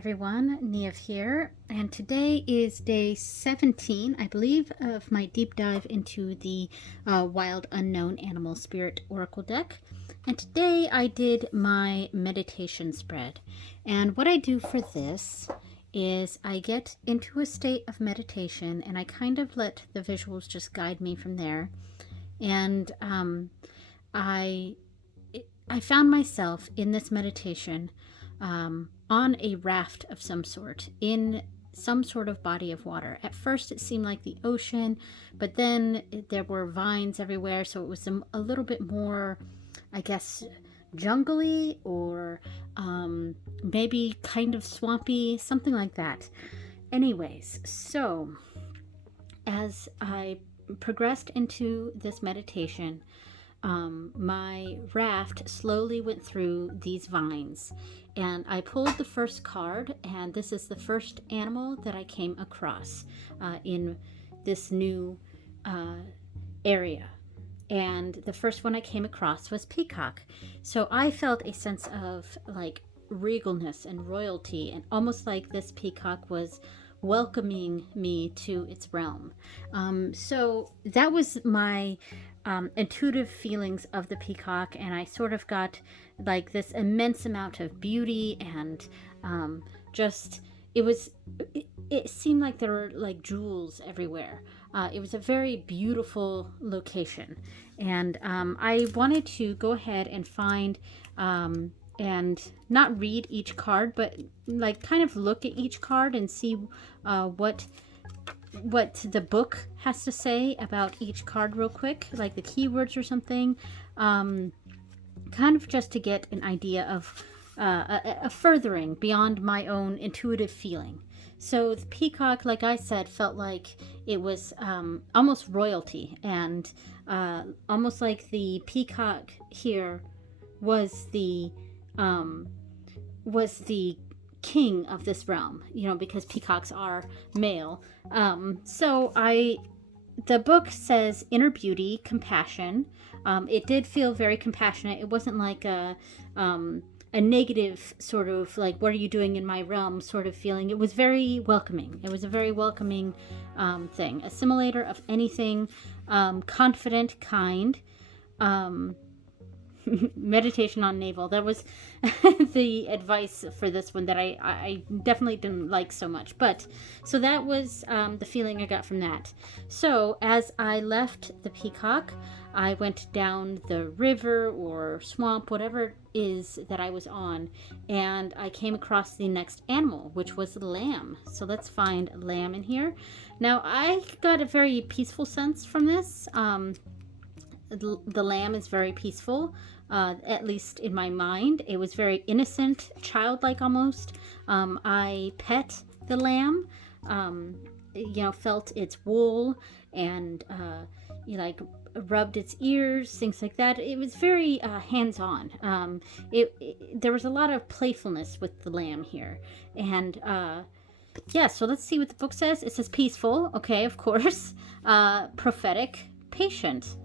everyone, Niev here, and today is day 17, I believe, of my deep dive into the Wild Unknown Animal Spirit Oracle deck. And today I did my meditation spread. And what I do for this is I get into a state of meditation and I kind of let the visuals just guide me from there. And I found myself in this meditation on a raft of some sort in some sort of body of water. At first, it seemed like the ocean, but then there were vines everywhere, so it was a little bit more, I guess, jungly or maybe kind of swampy, something like that. Anyways, so as I progressed into this meditation, my raft slowly went through these vines, and I pulled the first card, and this is the first animal that I came across in this new area. And the first one I came across was peacock. So I felt a sense of like regalness and royalty, and almost like this peacock was welcoming me to its realm. So that was my intuitive feelings of the peacock, and I sort of got like this immense amount of beauty and just it seemed like there were like jewels everywhere. It was a very beautiful location, and I wanted to go ahead and find and not read each card, but like kind of look at each card and see what the book has to say about each card real quick, like the keywords or something, kind of just to get an idea of a furthering beyond my own intuitive feeling. So the peacock, like I said, felt like it was almost royalty, and almost like the peacock here was the king of this realm, because peacocks are male. So the book says inner beauty, compassion. It did feel very compassionate. It wasn't like a negative sort of like, what are you doing in my realm sort of feeling. It was very welcoming. It was a very welcoming thing. Assimilator of anything, confident, kind, meditation on navel. That was the advice for this one that I definitely didn't like so much. But so that was the feeling I got from that. So as I left the peacock, I went down the river or swamp, whatever it is that I was on, and I came across the next animal, which was lamb. So let's find lamb in here. Now I got a very peaceful sense from this. The lamb is very peaceful, at least in my mind. It was very innocent, childlike almost. I pet the lamb, felt its wool and rubbed its ears, things like that. It was very hands-on. There was a lot of playfulness with the lamb here. And yeah, so let's see what the book says. It says peaceful, okay, of course. Prophetic, patient.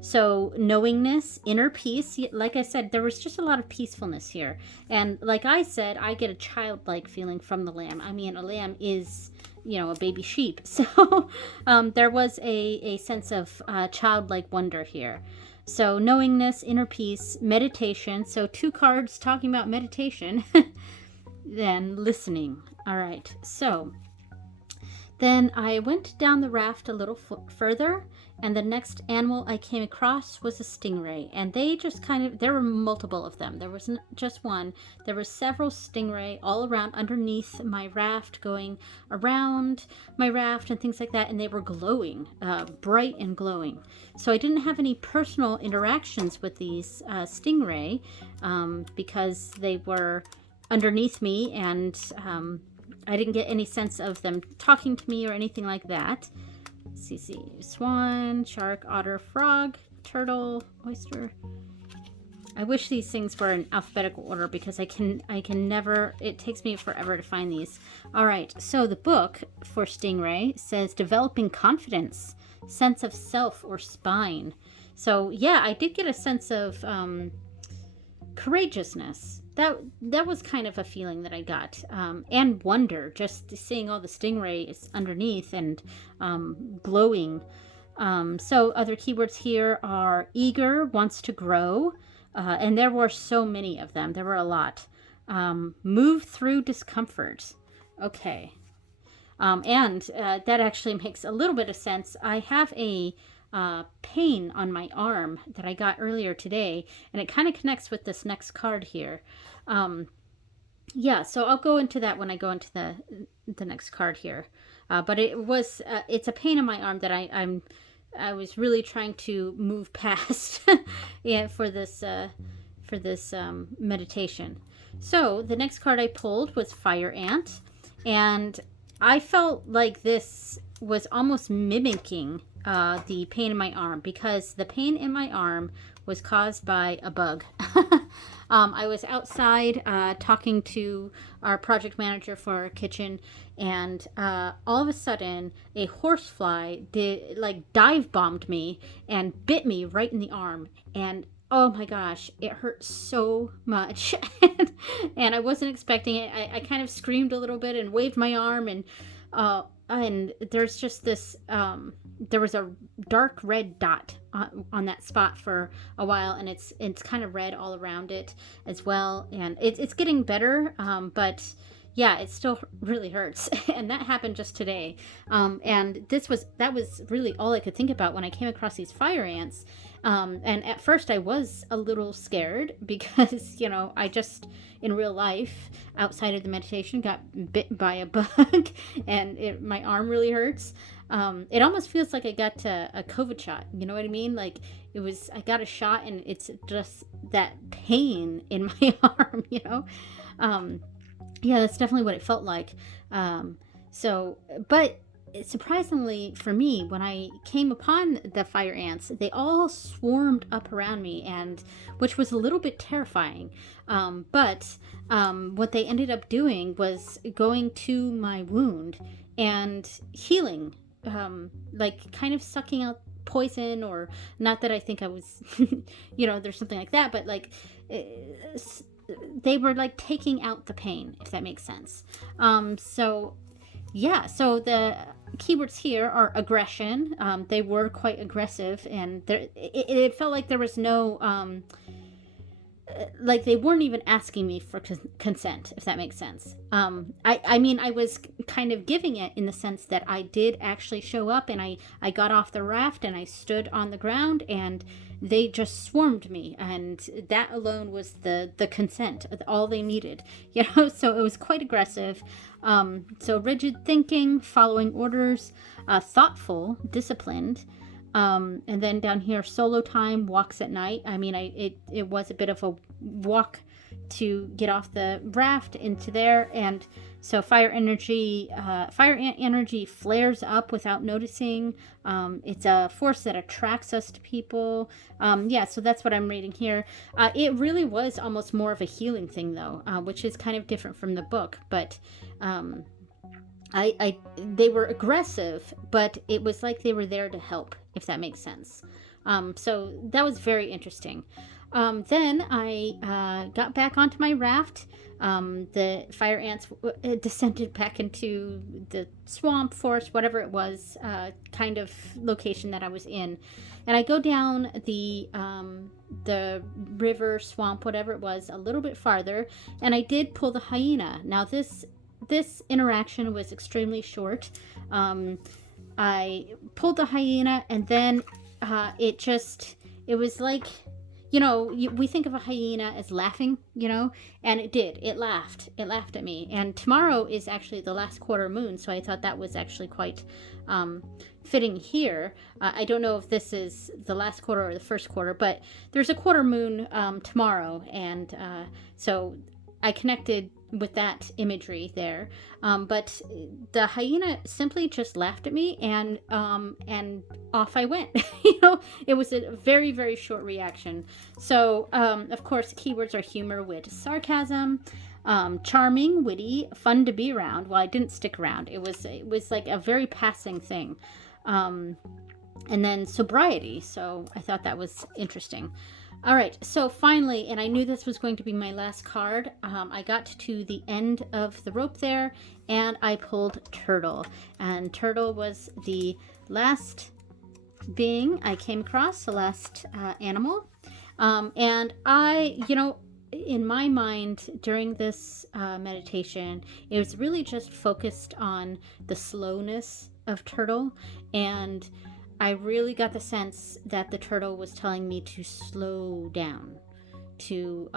So knowingness, inner peace. Like I said, there was just a lot of peacefulness here. And like I said, I get a childlike feeling from the lamb. I mean, a lamb is, a baby sheep. So there was a sense of childlike wonder here. So knowingness, inner peace, meditation. So 2 cards talking about meditation. Then listening. All right. So then I went down the raft a little further, and the next animal I came across was a stingray. And they just there were multiple of them. There wasn't just one. There were several stingray all around underneath my raft, going around my raft and things like that. And they were glowing, bright and glowing. So I didn't have any personal interactions with these stingray because they were underneath me, and I didn't get any sense of them talking to me or anything like that. See, swan, shark, otter, frog, turtle, oyster. I wish these things were in alphabetical order because I can never, it takes me forever to find these. All right, so the book for stingray says developing confidence, sense of self or spine. So yeah, I did get a sense of courageousness. that was kind of a feeling that I got, and wonder, just seeing all the stingrays underneath and glowing. So other keywords here are eager, wants to grow, and there were so many of them. There were a lot. Move through discomfort. Okay. And that actually makes a little bit of sense. I have a pain on my arm that I got earlier today, and it kind of connects with this next card here. Yeah, so I'll go into that when I go into the next card here. But it's a pain in my arm that I was really trying to move past yeah, for this meditation. So the next card I pulled was Fire Ant, and I felt like this was almost mimicking the pain in my arm, because the pain in my arm was caused by a bug. I was outside talking to our project manager for our kitchen, and all of a sudden a horsefly dive bombed me and bit me right in the arm, and oh my gosh, it hurt so much. And I wasn't expecting it. I kind of screamed a little bit and waved my arm, and there's just this there was a dark red dot on that spot for a while, and it's kind of red all around it as well, and it's getting better, but yeah, it still really hurts. And that happened just today, and that was really all I could think about when I came across these fire ants. And at first I was a little scared because, I just, in real life, outside of the meditation, got bit by a bug and my arm really hurts. It almost feels like I got a COVID shot. You know what I mean? Like I got a shot and it's just that pain in my arm. Yeah, that's definitely what it felt like. But surprisingly for me, when I came upon the fire ants, they all swarmed up around me, and which was a little bit terrifying. But what they ended up doing was going to my wound and healing, kind of sucking out poison, or not that I think I was, there's something like that, but they were taking out the pain, if that makes sense. So the keywords here are aggression. They were quite aggressive, and it felt like there was no they weren't even asking me for consent, if that makes sense. I mean, I was kind of giving it in the sense that I did actually show up, and I got off the raft and I stood on the ground, and they just swarmed me, and that alone was the consent, all they needed. So it was quite aggressive. So rigid thinking, following orders, thoughtful, disciplined. And then down here, solo time, walks at night. I mean, it was a bit of a walk to get off the raft into there, and so fire ant energy flares up without noticing. It's a force that attracts us to people. So that's what I'm reading here. It really was almost more of a healing thing, though, which is kind of different from the book, but they were aggressive, but it was like they were there to help, if that makes sense. So that was very interesting. Then I got back onto my raft. The fire ants descended back into the swamp, forest, whatever it was, kind of location that I was in. And I go down the river, swamp, whatever it was, a little bit farther, and I did pull the hyena. Now this interaction was extremely short. I pulled the hyena, and then it was like, we think of a hyena as laughing, and it did. It laughed at me. And tomorrow is actually the last quarter moon, so I thought that was actually quite fitting here. I don't know if this is the last quarter or the first quarter, but there's a quarter moon tomorrow, and so I connected with that imagery there. But the hyena simply just laughed at me, and off I went. It was a very, very short reaction. So, of course, keywords are humor, wit, sarcasm, charming, witty, fun to be around. Well, I didn't stick around. It was like a very passing thing. And then sobriety. So I thought that was interesting. All right, so finally, and I knew this was going to be my last card, I got to the end of the rope there, and I pulled Turtle. And Turtle was the last being I came across, the last animal. And I, in my mind during this meditation, it was really just focused on the slowness of Turtle, and I really got the sense that the turtle was telling me to slow down, to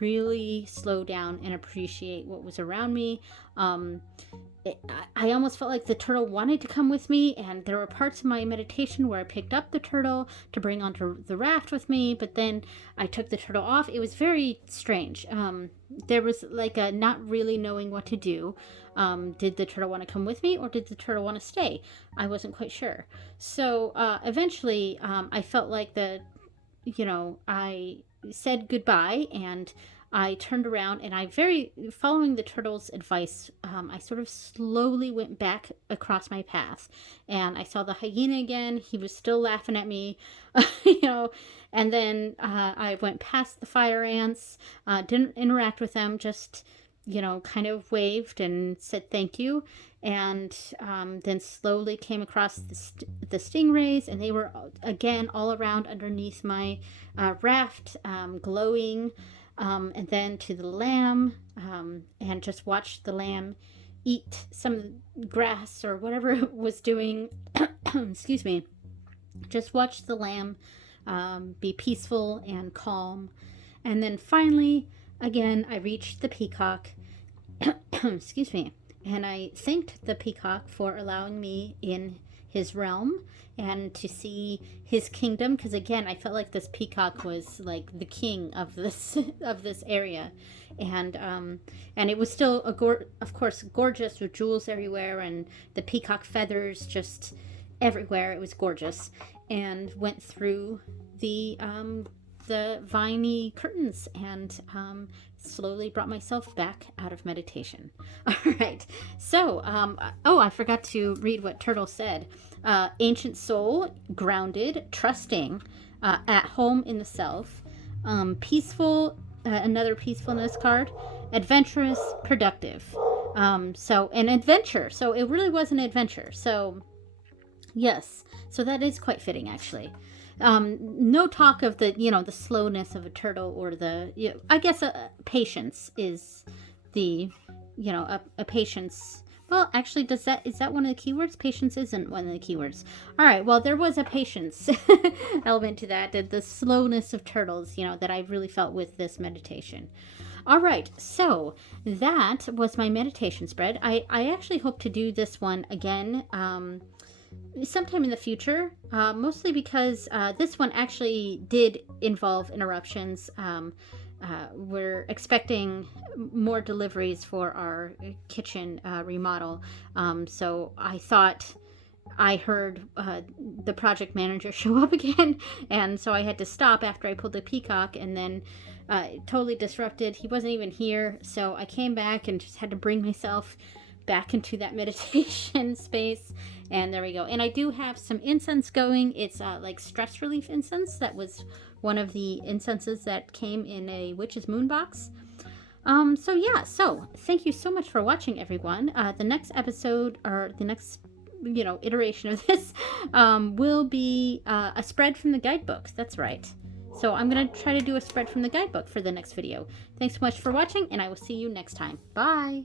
really slow down and appreciate what was around me. I almost felt like the turtle wanted to come with me, and there were parts of my meditation where I picked up the turtle to bring onto the raft with me, but then I took the turtle off. It was very strange. There was like a not really knowing what to do. Did the turtle want to come with me, or did the turtle want to stay? I wasn't quite sure. So eventually I felt like I said goodbye, and I turned around, and following the turtle's advice, I sort of slowly went back across my path, and I saw the hyena again. He was still laughing at me, and then I went past the fire ants, didn't interact with them, just, kind of waved and said thank you, and then slowly came across the stingrays, and they were, again, all around underneath my raft, glowing. And then to the lamb, and just watched the lamb eat some grass or whatever it was doing. Excuse me. Just watched the lamb be peaceful and calm. And then finally, again, I reached the peacock. Excuse me. And I thanked the peacock for allowing me in his realm and to see his kingdom, because again I felt like this peacock was like the king of this area, and it was still of course gorgeous, with jewels everywhere and the peacock feathers just everywhere. It was gorgeous, and went through the viney curtains, and slowly brought myself back out of meditation. All right. So, I forgot to read what Turtle said. Ancient soul, grounded, trusting, at home in the self, peaceful, another peacefulness card, adventurous, productive. So an adventure. So it really was an adventure. So yes. So that is quite fitting, actually. No talk of the slowness of a turtle, or I guess patience is the, a patience. Well, actually, is that one of the keywords? Patience isn't one of the keywords. All right, well, there was a patience element to that, the slowness of turtles, that I really felt with this meditation. All right, so that was my meditation spread. I actually hope to do this one again sometime in the future, mostly because this one actually did involve interruptions. We're expecting more deliveries for our kitchen remodel, so I thought I heard the project manager show up again, and so I had to stop after I pulled the peacock, and then totally disrupted. He wasn't even here, so I came back and just had to bring myself back into that meditation space, and there we go. And I do have some incense going. It's like stress relief incense. That was one of the incenses that came in a witch's moon box. So thank you so much for watching, everyone. The next episode, or the next iteration of this, will be a spread from the guidebook. That's right. So I'm gonna try to do a spread from the guidebook for the next video. Thanks so much for watching, and I will see you next time. Bye.